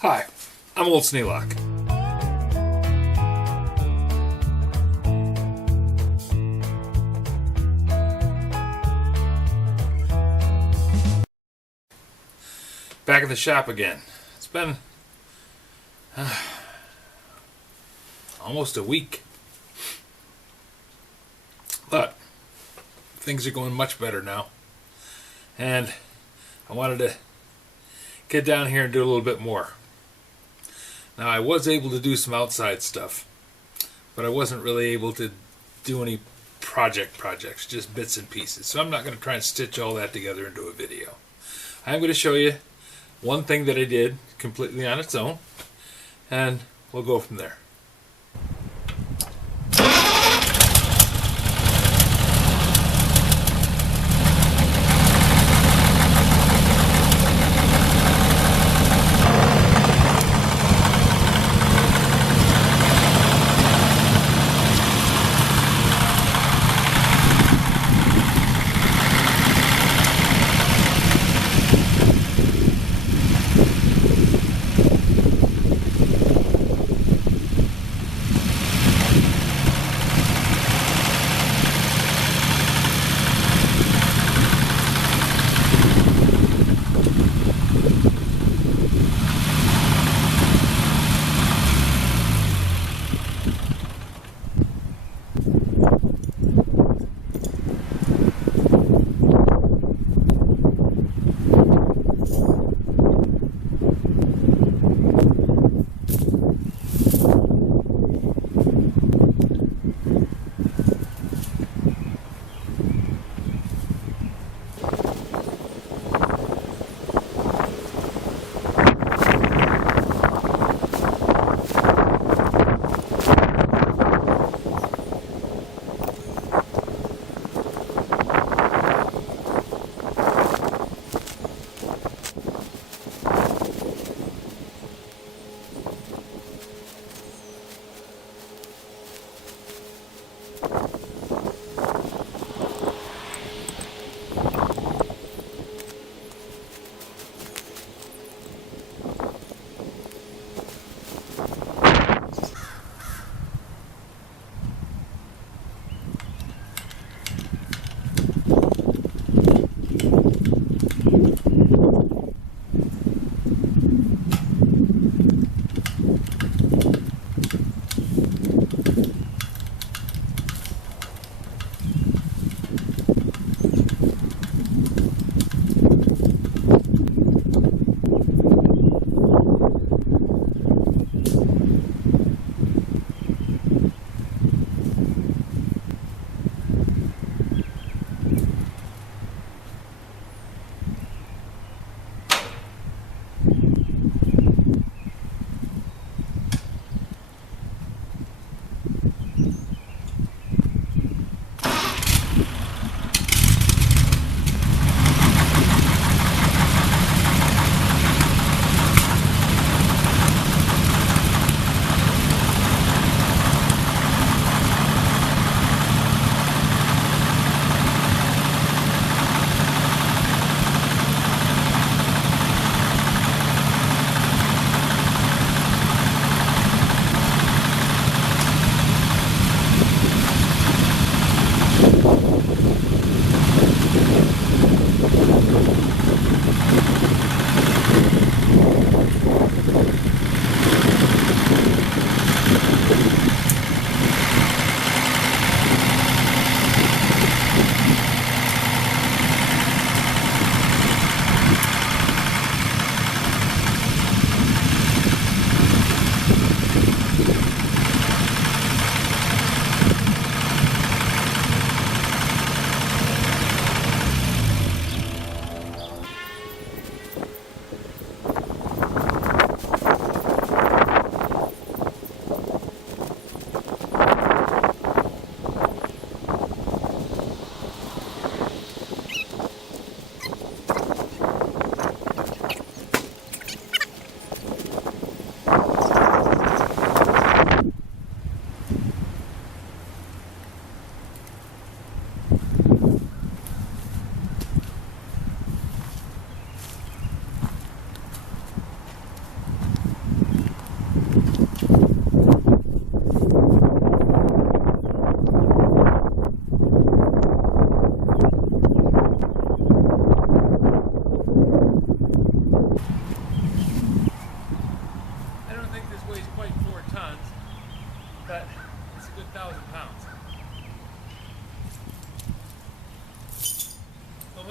Hi, I'm Old Sneelock. Back at the shop again. It's been almost a week. But things are going much better now. And I wanted to get down here and do a little bit more. Now, I was able to do some outside stuff, but I wasn't really able to do any projects, just bits and pieces. So I'm not going to try and stitch all that together into a video. I'm going to show you one thing that I did completely on its own, and we'll go from there.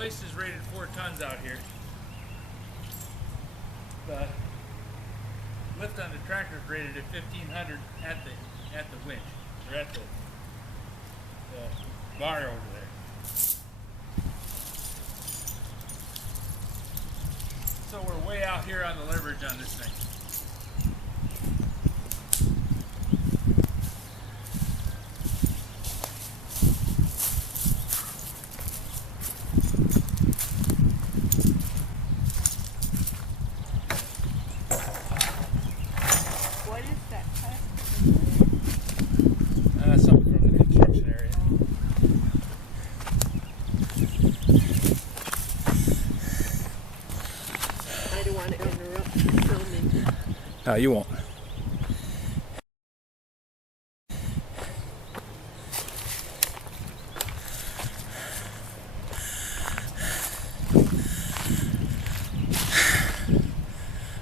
hoist is rated 4 tons out here. The lift on the tractor is rated at 1,500 at the winch, or at the bar over there. So we're way out here on the leverage on this thing. What is that type? Something from the construction area. I don't want to interrupt the filming. No, you won't.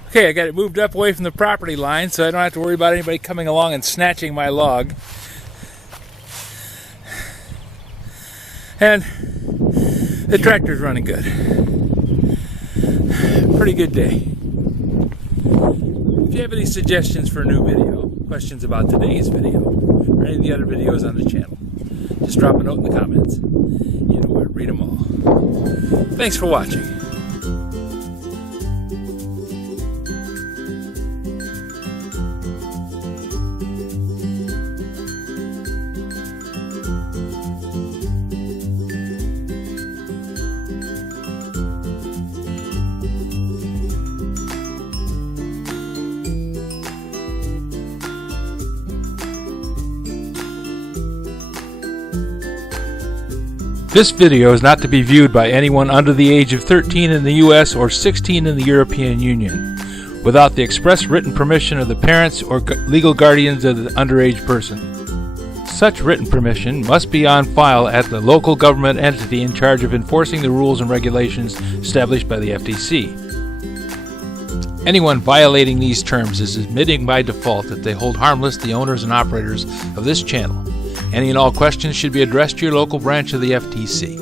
Okay, I got it moved up away from the property line so I don't have to worry about anybody coming along and snatching my log. And the tractor's running good. Pretty good day. If you have any suggestions for a new video, questions about today's video, or any of the other videos on the channel, just drop a note in the comments. You know I read them all. Thanks for watching. This video is not to be viewed by anyone under the age of 13 in the U.S. or 16 in the European Union, without the express written permission of the parents or legal guardians of the underage person. Such written permission must be on file at the local government entity in charge of enforcing the rules and regulations established by the FTC. Anyone violating these terms is admitting by default that they hold harmless the owners and operators of this channel. Any and all questions should be addressed to your local branch of the FTC.